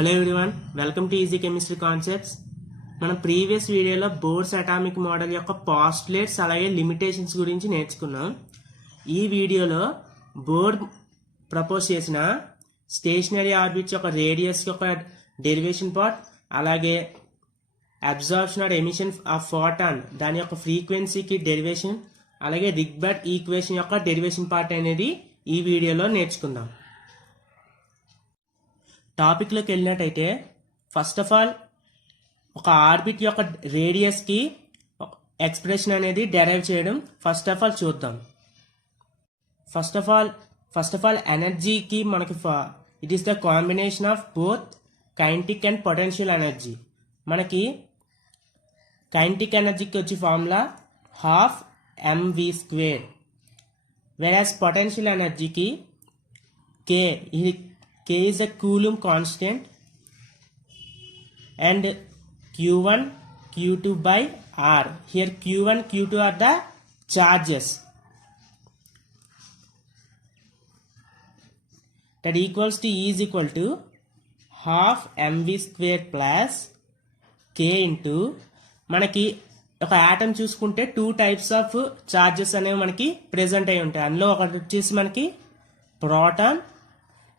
Hello everyone, welcome to easy chemistry concepts. మనం previous వీడియోలో Bohr's atomic model యొక్క postulates అలాగే లిమిటేషన్స్ గురించి నేర్చుకున్నాం. ఈ వీడియోలో బోర్ ప్రపోజ్ చేసిన స్టేషనరీ ఆర్బిట్స్ యొక్క రేడియస్ యొక్క డెరివేషన్ పార్ట్, అలాగే absorption or emission of photon దాని యొక్క ఫ్రీక్వెన్సీకి డెరివేషన్, అలాగే రిగ్బర్ట్ ఈక్వేషన్ యొక్క డెరివేషన్ పార్ట్ అనేది ఈ వీడియోలో నేర్చుకుందాం. టాపిక్లోకి వెళ్ళినట్టయితే ఫస్ట్ ఆఫ్ ఆల్ ఒక ఆర్బిట్ యొక్క రేడియస్కి ఎక్స్ప్రెషన్ అనేది డెరైవ్ చేయడం ఫస్ట్ ఆఫ్ ఆల్ చూద్దాం. ఫస్ట్ ఆఫ్ ఆల్ ఎనర్జీకి మనకి it is the combination of both kinetic and potential energy. మనకి కైనెటిక్ ఎనర్జీకి వచ్చి formula ½ whereas potential energy K is a Coulomb constant and Q1 Q2 by R. Here Q1 Q2 are the charges that equals to E is equal to ½ plus K into మనకి ఒక atom చూసుకుంటే 2 types of charges అనేవి మనకి present అయి ఉంటాయి. అందులో ఒకటి వచ్చేసి మనకి ప్రోటాన్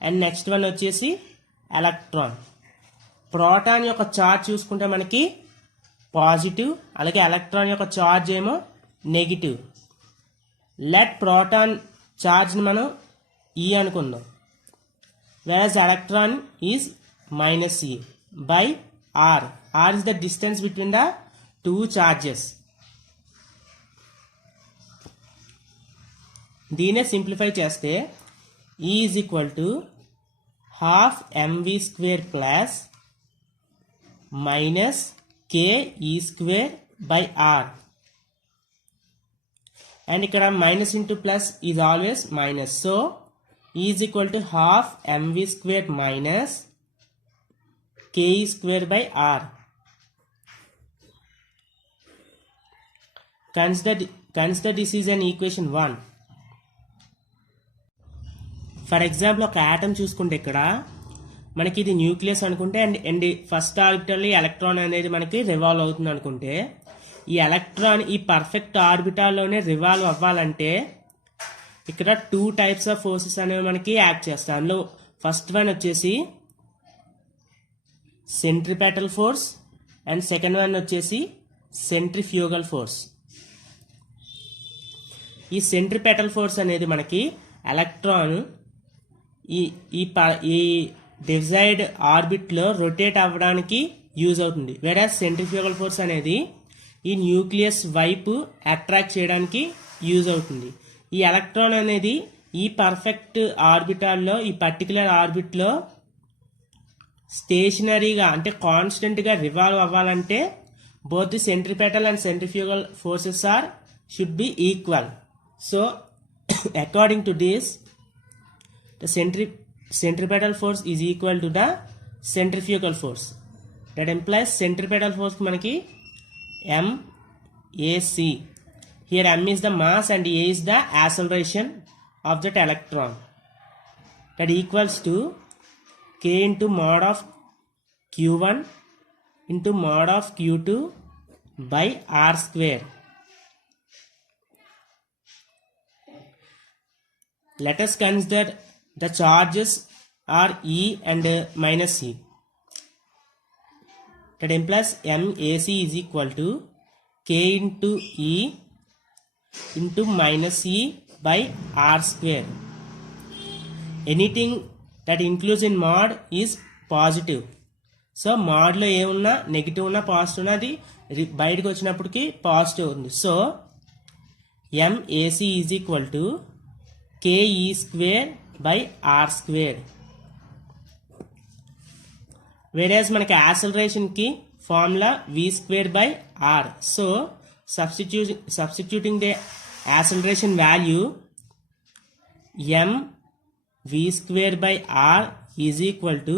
అండ్ నెక్స్ట్ వన్ వచ్చేసి ఎలక్ట్రాన్. ప్రోటాన్ యొక్క చార్జ్ చూసుకుంటే మనకి పాజిటివ్, అలాగే ఎలక్ట్రాన్ యొక్క చార్జ్ ఏమో నెగిటివ్. లెట్ ప్రోటాన్ చార్జ్ని మనం ఈ అనుకుందాం, whereas electron is -e by r. r is the distance between the two charges. దీనే సింప్లిఫై చేస్తే E is equal to ½ plus minus ke² by r. And ఇక్కడ minus into plus is always minus. So E is equal to ½ minus ke² by r. Consider this is an equation 1. For example ఒక atom చూసుకుంటే ఇక్కడ మనకి ఇది nucleus అనుకుంటే and first orbital electron అనేది మనకి revolve అవుతుంది అనుకుంటే, ఈ ఎలక్ట్రాన్ ఈ పర్ఫెక్ట్ ఆర్బిటాల్లోనే రివాల్వ్ అవ్వాలంటే ఇక్కడ 2 టైప్స్ ఆఫ్ ఫోర్సెస్ అనేవి మనకి యాక్ట్ చేస్తాయి. అందులో ఫస్ట్ వన్ వచ్చేసి centripetal force and second one వచ్చేసి సెంట్రిఫ్యూగల్ ఫోర్స్. ఈ సెంట్రిపెటల్ ఫోర్స్ అనేది మనకి ఎలక్ట్రాన్ ఈ డిజైర్డ్ ఆర్బిట్లో రొటేట్ అవ్వడానికి యూజ్ అవుతుంది. వేరస్ సెంట్రిఫ్యూగల్ ఫోర్స్ అనేది ఈ న్యూక్లియస్ వైపు అట్రాక్ట్ చేయడానికి యూజ్ అవుతుంది. ఈ ఎలక్ట్రాన్ అనేది ఈ పర్ఫెక్ట్ ఆర్బిటాల్లో ఈ పర్టికులర్ ఆర్బిట్లో స్టేషనరీగా అంటే కాన్స్టెంట్గా రివాల్వ్ అవ్వాలంటే both the centripetal and centrifugal forces should be equal. So according to this the centripetal force is equal to the centrifugal force. That implies centripetal force manaki MAC. Here M is the mass and A is the acceleration of that electron. That equals to K into mod of Q1 into mod of Q2 by R square. Let us consider the charges are E and minus E. That implies MAC is equal to K into E into minus E by R square. Anything that includes in mod is positive. So mod లో ఏమున్నా negative ఉన్నా positive ఉన్నా అది బయటకు వచ్చినప్పటికీ positive ఉంది. So MAC is equal to ke² by r square. Whereas మనకి acceleration కి formula v² by r. So substituting the acceleration value mv² by r is equal to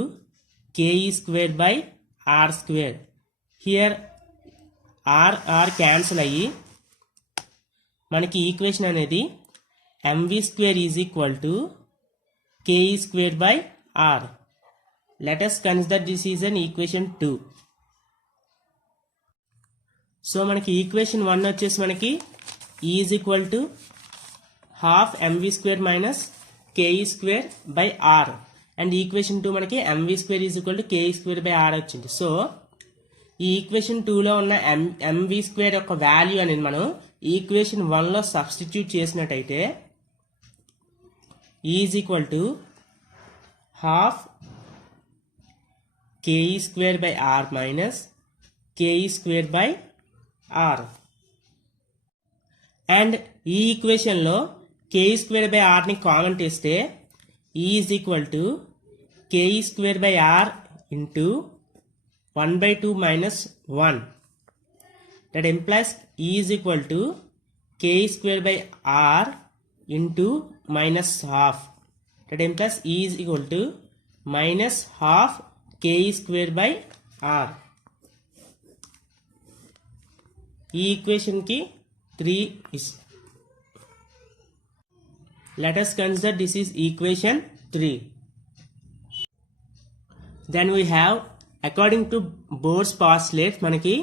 ke² by r square. Here r cancel అయ్యి మనకి equation అనేది mv² is equal to ke² by r. let us consider this is an equation 2. So మనకి equation 1 వచ్చేసి మనకి E is equal to half mv square minus ke square by r and equation 2 మనకి mv square is equal to ke square by r వచ్చింది. So ఈ equation 2లో ఉన్న mv square యొక్క value అనేది మనం ఈక్వేషన్ 1లో సబ్స్టిట్యూట్ చేసినట్టయితే E is equal to half ke square by r minus ke square by r. And ఈ ఈక్వేషన్లో ke square by r ని కామన్ తీస్తే E is equal to ke square by r into 1/2 minus 1. That implies E is equal to ke square by r into minus half. That implies E is equal to minus half ke square by r. ఈ equation కి 3 is. Let us consider this is equation 3. Then we have, according to Bohr's postulate, manaki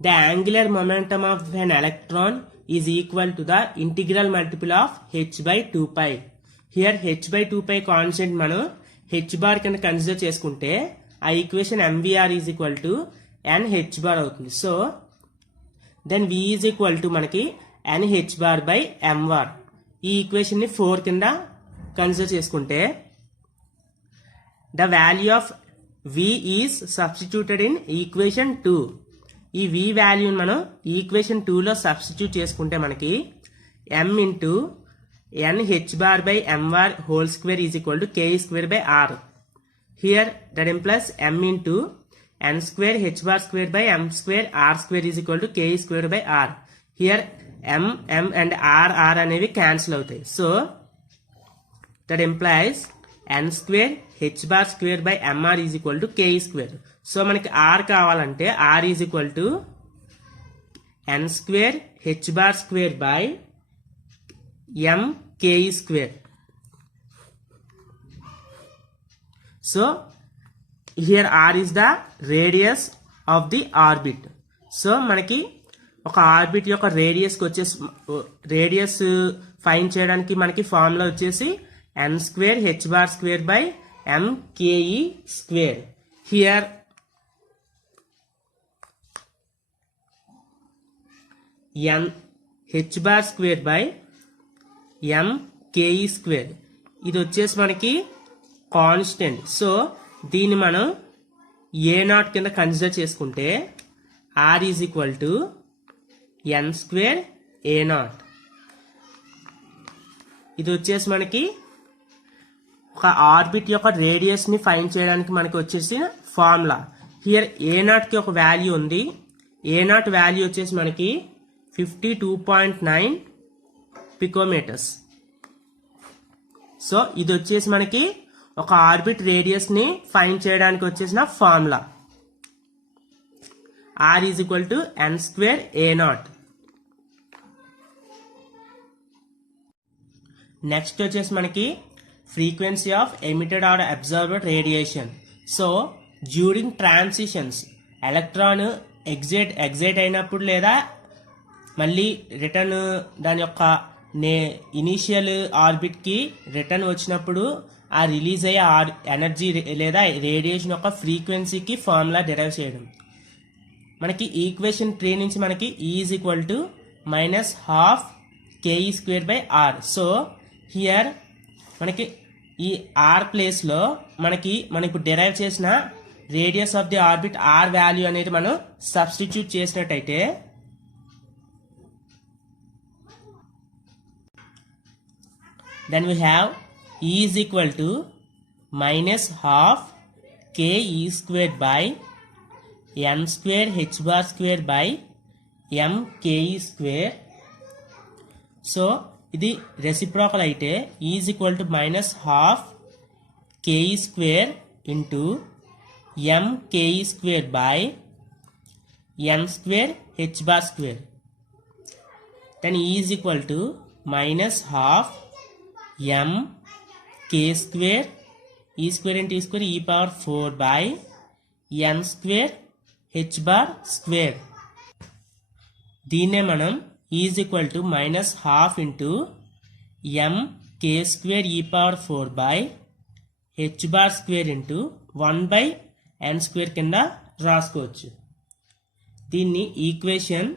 the angular momentum of an electron is equal to the integral multiple of h by 2 pi. Here h by 2 pi constant మనం h bar కింద consider చేసుకుంటే ఆ equation mvr is equal to nh bar అవుతుంది. So then v is equal to మనకి nh bar by mvar. ఈ equation ని 4 కింద consider చేసుకుంటే the value of v is substituted in equation 2. ఈ v వాల్యూని మనం ఈక్వేషన్ 2లో సబ్స్టిట్యూట్ చేసుకుంటే మనకి m into nh bar by mvar whole square is equal to k square by r. Here that implies m into n square h bar square by m square r square is equal to k square by r. Here m and r అనేవి cancel అవుతాయి. So that implies n square h bar square by mr is equal to k square. So మనకి r కావాలంటే r is equal to n square h bar square by m k square. So here r is the radius of the orbit. So మనకి ఒక orbit యొక్క రేడియస్కి వచ్చేసి radius find చేయడానికి మనకి formula వచ్చేసి n square h bar square by m ke square. Here n h bar square by m ke square ఇది వచ్చేసి మనకి కాన్స్టెంట్. సో దీన్ని మనం a0 కింద కన్సిడర్ చేసుకుంటే r is equal to n square a0. ఇది వచ్చేసి మనకి ఒక ఆర్బిట్ యొక్క రేడియస్ ని ఫైండ్ చేయడానికి మనకి వచ్చేసి ఫార్ములా. హియర్ a0 కి ఒక వాల్యూ ఉంది. a0 వాల్యూ వచ్చేసి మనకి 52.9 పికోమీటర్స్. సో ఇది వచ్చేసి మనకి ఒక ఆర్బిట్ రేడియస్ ని ఫైండ్ చేయడానికి వచ్చేసిన formula. r is equal to n square a0. Next వచ్చేసి మనకి frequency of emitted or absorbed radiation. So during transitions electron excite అయినప్పుడు లేదా మళ్ళీ రిటర్న్ దాని యొక్క ఇనీషియల్ ఆర్బిట్ కి రిటర్న్ వచ్చినప్పుడు ఆ రిలీజ్ అయ్యే ఎనర్జీ లేదా రేడియేషన్ యొక్క ఫ్రీక్వెన్సీకి ఫార్ములా డిరైవ్ చేయడం. మనకి ఈక్వేషన్ 3 నుంచి మనకి E is equal to minus half ke square by r. So here మనకి ఈ r ప్లేస్ లో మనం ఇప్పుడు డిరైవ్ చేసిన radius of the orbit r value అనేది మనం సబ్స్టిట్యూట్ చేసినట్టయితే then we have E is equal to minus half ke square by n square h bar square by m ke square. So ఇది reciprocal అయితే E is equal to minus half ke square into m ke square by n square h bar square. Then E is equal to minus half m k square e square into e square e power 4 by n square h bar square. దీన్నే మనం is equal to minus half into m k square e power 4 by h bar square into 1 by n square కింద రాసుకోవచ్చు. దీన్ని equation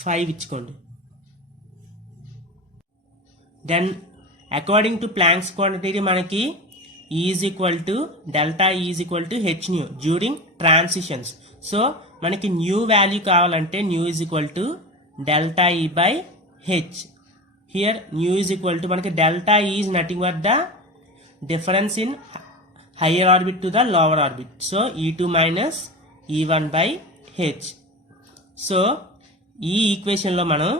5 ఇచ్చుకోండి. Then according to Planck's quantity మనకి is equal to delta is equal to h nu during transitions. So మనకి nu value కావాలంటే nu is equal to delta e by h. Here nu is equal to మనకి delta is nothing but the difference in higher orbit to the lower orbit. So E2 minus E1 by h. So ఈ ఈక్వేషన్లో మనం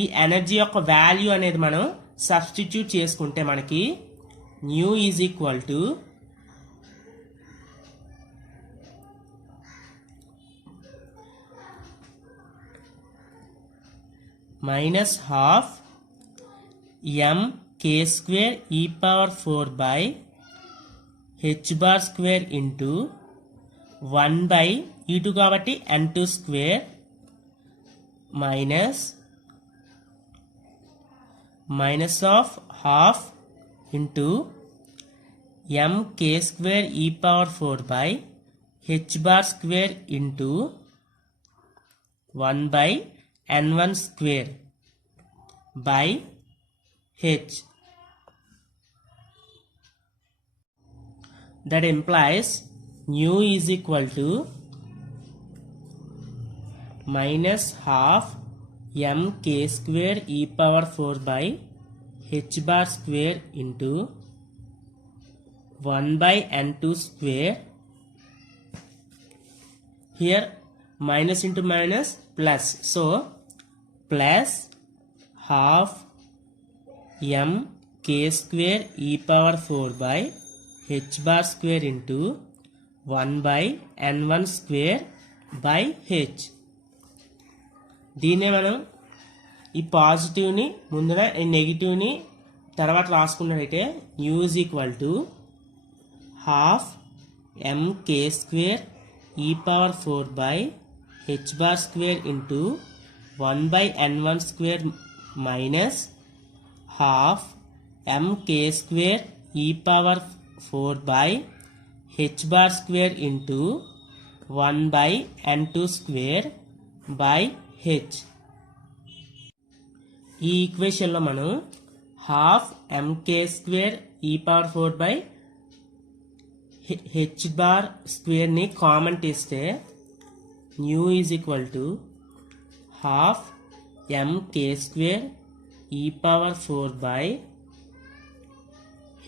ఈ energy యొక్క value అనేది మనం substitute చేసుకుంటే మనకి nu is equal to minus half m k square e power 4 by h bar square into 1 by E2 కాబట్టి N2 square minus of half into m k square e power 4 by h bar square into 1 by N1 square by h. That implies nu is equal to minus half m k square e power 4 by h bar square into 1 by n2 square. Here minus into minus plus, so plus half m k square e power 4 by h bar square into 1 by n1 square by h. దీన్నే మనం ఈ పాజిటివ్ని ముందర ఈ నెగిటివ్ని తర్వాత రాసుకున్నట్టయితే nu is equal to half m k square e power 4 by h bar square into 1 by n1 square minus half m k square e power 4 by h bar square into 1 by n2 square by h. ఈ ఈక్వేషన్లో మనం half mk square e power 4 by h bar స్క్వేర్ని common తీస్తే nu is equal to half mk square e power 4 by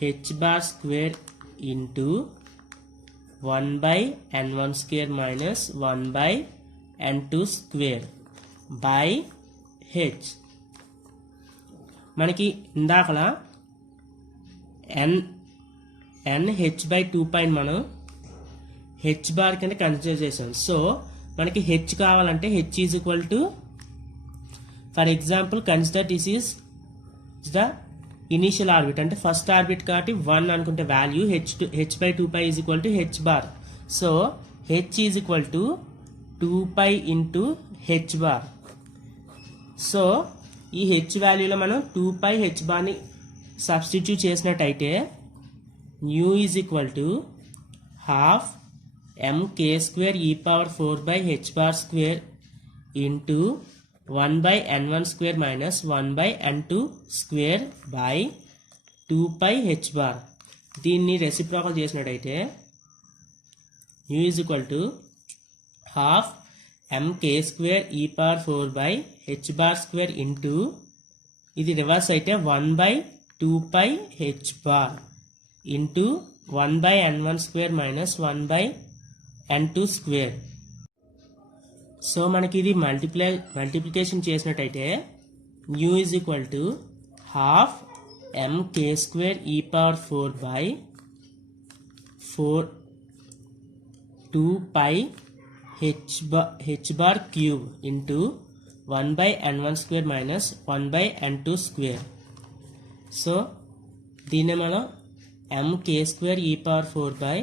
h bar square into 1 by n1 square minus 1 by n2 square by h. మనకి ఇందాకల n h by 2 పైన మనం h bar కింద consider చేసాం. So మనకి h కావాలంటే h is equal to, for example consider this is the initial orbit అంటే first orbit కాబట్టి 1 అనుకుంటే value h by 2 pi is equal to h bar. So h is equal to 2 pi into h bar. So ఈ h వాల్యూలో మనం 2 pi h బార్ని substitute చేసినట్టయితే nu is equal to half m k square e power 4 by h bar square into 1 by n1 square minus 1 by n2 square by 2 pi h bar. దీన్ని reciprocal చేసినట్టయితే u is equal to half mk square e power 4 by h bar square into ఇది reverse అయితే 1 by 2 pi h bar into 1 by n1 square minus 1 by n2 square. So మనకి ఇది multiplication చేసినట్టయితే nu is equal to half m k square e power 4 by 2 pi h bar cube into 1 by n1 square minus 1 by n2 square. So దీన్ని మనం mk square e power 4 by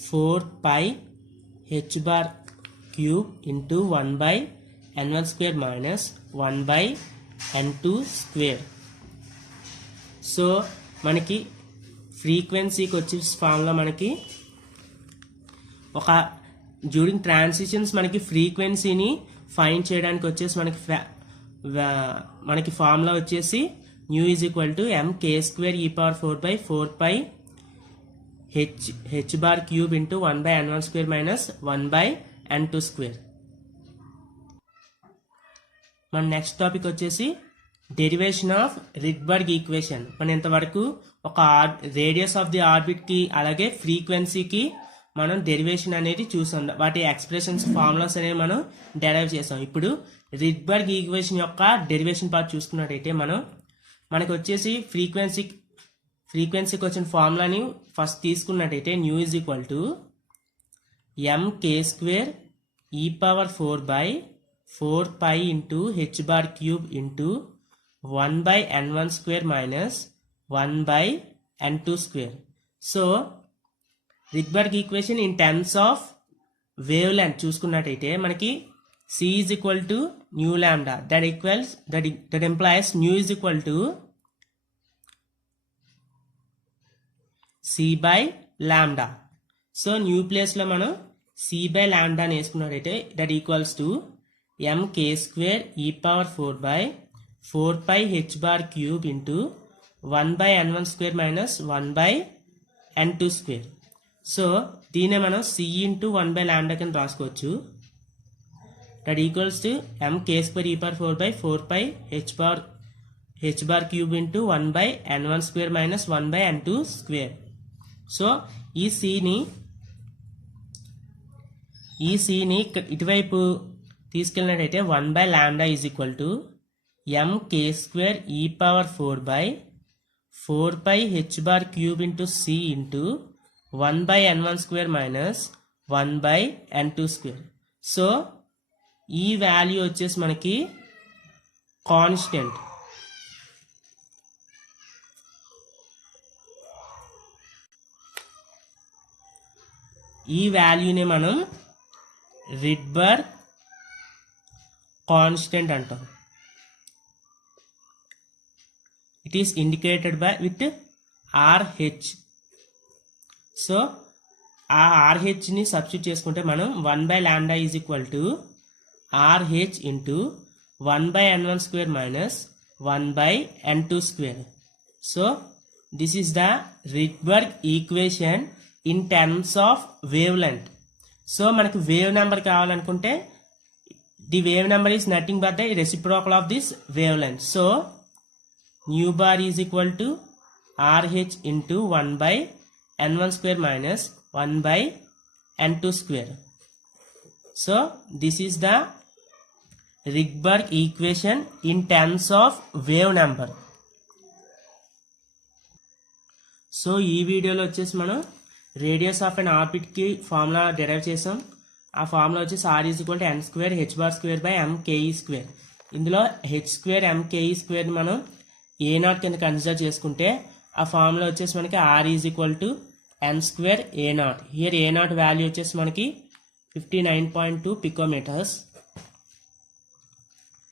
4 pi h bar cube into 1 by n1 square minus 1 by n2 square. So మనకి ఫ్రీక్వెన్సీకి వచ్చే formula మనకి ఒక during transitions మనకి ఫ్రీక్వెన్సీని find చేయడానికి వచ్చేసి మనకి ఫార్ములా వచ్చేసి new is equal to mk square e power 4 by 4 pi h bar cube into 1 by n1 square minus 1 by n2 square. మన నెక్స్ట్ టాపిక్ వచ్చేసి డెరివేషన్ ఆఫ్ రిడ్బర్గ్ ఈక్వేషన్. మనం ఇంతవరకు ఒక రేడియస్ ఆఫ్ ది ఆర్బిట్ కి అలాగే ఫ్రీక్వెన్సీకి మనం derivation అనేది చూసాం. వాటి ఎక్స్ప్రెషన్స్ ఫార్ములాస్ అనేవి మనం డెరైవ్ చేసాం. ఇప్పుడు రిడ్బర్గ్ ఈక్వేషన్ యొక్క డెరివేషన్ పార్ట్ చూసుకున్నట్టయితే మనకి వచ్చేసి ఫ్రీక్వెన్సీకి వచ్చిన ఫార్ములాని ఫస్ట్ తీసుకున్నట్టయితే new is equal to mk square e power 4 by 4 pi into h bar cube into 1 by n1 square minus 1 by n2 square. So Rydberg equation in terms of wavelength చూసుకున్నట్టయితే మనకి c is equal to nu lambda that implies nu is equal to c by lambda. So nu place లో మనం c by lambda అని వేసుకున్నట్టయితే that equals to mk square e power 4 by 4 pi h bar cube into 1 by n1 square minus 1 by n2 square. So దీనే మనం c into 1 by lambda కింద రాసుకోవచ్చు. That equals to mk square e power 4 by 4 pi h bar cube into 1 by n1 square minus 1 by n2 square. So ఈ c ని ఇటువైపు తీసుకెళ్ళినట్టయితే 1 by lambda is equal to mk square e power 4 by 4 pi h bar cube into c into 1 by n1 square minus 1 by n2 square. So ఈ value వచ్చేసి మనకి constant. ఈ వాల్యూని మనం Rydberg constant అంటాం. It is indicated by with RH. So ఆ RH ని substitute చేసుకుంటే మనం 1 by lambda is equal to RH into 1 by n1 square minus 1 by n2 square. So this is the Rydberg equation in terms of wavelength. So మనకి wave number కావాలనుకుంటే the wave number is nothing but the reciprocal of this wave length. So new bar is equal to RH into 1 by n1 square minus 1 by n2 square. So this is the Rydberg equation in terms of wave number. So ఈ వీడియోలో వచ్చేసి మనం radius of an orbit కి formula derive చేసాం. ఆ formula వచ్చేసి r is equal to n square h bar square by mke square. ఇందులో h square mke square మనం a0 కింద కన్సిడర్ చేసుకుంటే ఆ ఫార్ములా వచ్చేసి మనకి r is equal to n square a0. Here a0 value వచ్చేసి మనకి 59.2 పికోమీటర్స్.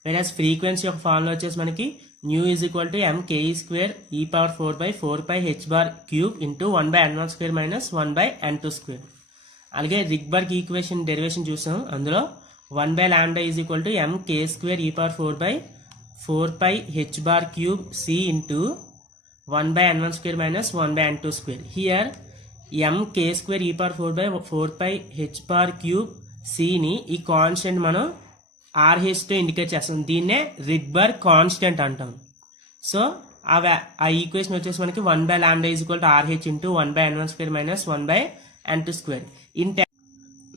వెరాస్ ఫ్రీక్వెన్సీ యొక్క ఫార్ములా వచ్చేసి మనకి nu is equal to mke square e power 4 by 4 pi h bar cube into 1 by n1 square minus 1 by n2 square. అలాగే Rydberg equation derivation చూసాం. అందులో 1 by lambda is equal to mk square e power 4 by 4 pi h bar cube c into 1 by n1 square minus 1 by n2 square. Here mk square e power 4 by 4 pi h bar cube c ని ఈ constant మనం RH తో indicate చేస్తాం. దీన్నే Rydberg constant అంటాం. So ఆ equation వచ్చేసి మనకి 1 by lambda is equal to RH into 1 by n1 square minus 1 by n2 square.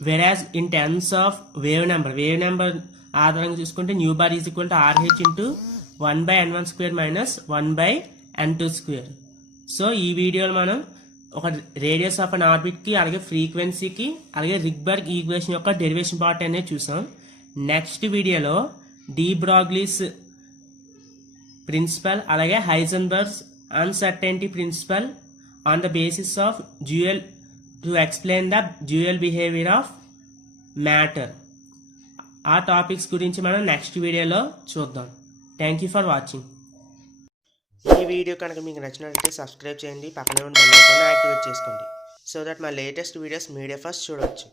Whereas in terms of wave number ఆధారంగా చూసుకుంటే new bar is equal to RH into 1 by n1 square minus 1 by n2 square. So ఈ వీడియోలో మనం ఒక radius of an orbit కి అలాగే ఫ్రీక్వెన్సీకి అలాగే రిడ్బర్గ్ ఈక్వేషన్ యొక్క డెరివేషన్ పార్ట్ అనేది చూసాం. నెక్స్ట్ వీడియోలో డి బ్రాగ్లీస్ ప్రిన్సిపల్ అలాగే Heisenberg's uncertainty principle on the basis of dual to explain the dual behaviour of matter. ఆ టాపిక్స్ గురించి మనం నెక్స్ట్ వీడియోలో చూద్దాం. Thank you for watching. ఈ వీడియో కనుక మీకు నచ్చినట్లయితే సబ్స్క్రైబ్ చేయండి, పక్కనే ఉన్న బెల్ ఐకాన్ యాక్టివేట్ చేసుకోండి సో దట్ మా లేటెస్ట్ వీడియోస్ మీడియా ఫస్ట్ చూడవచ్చు.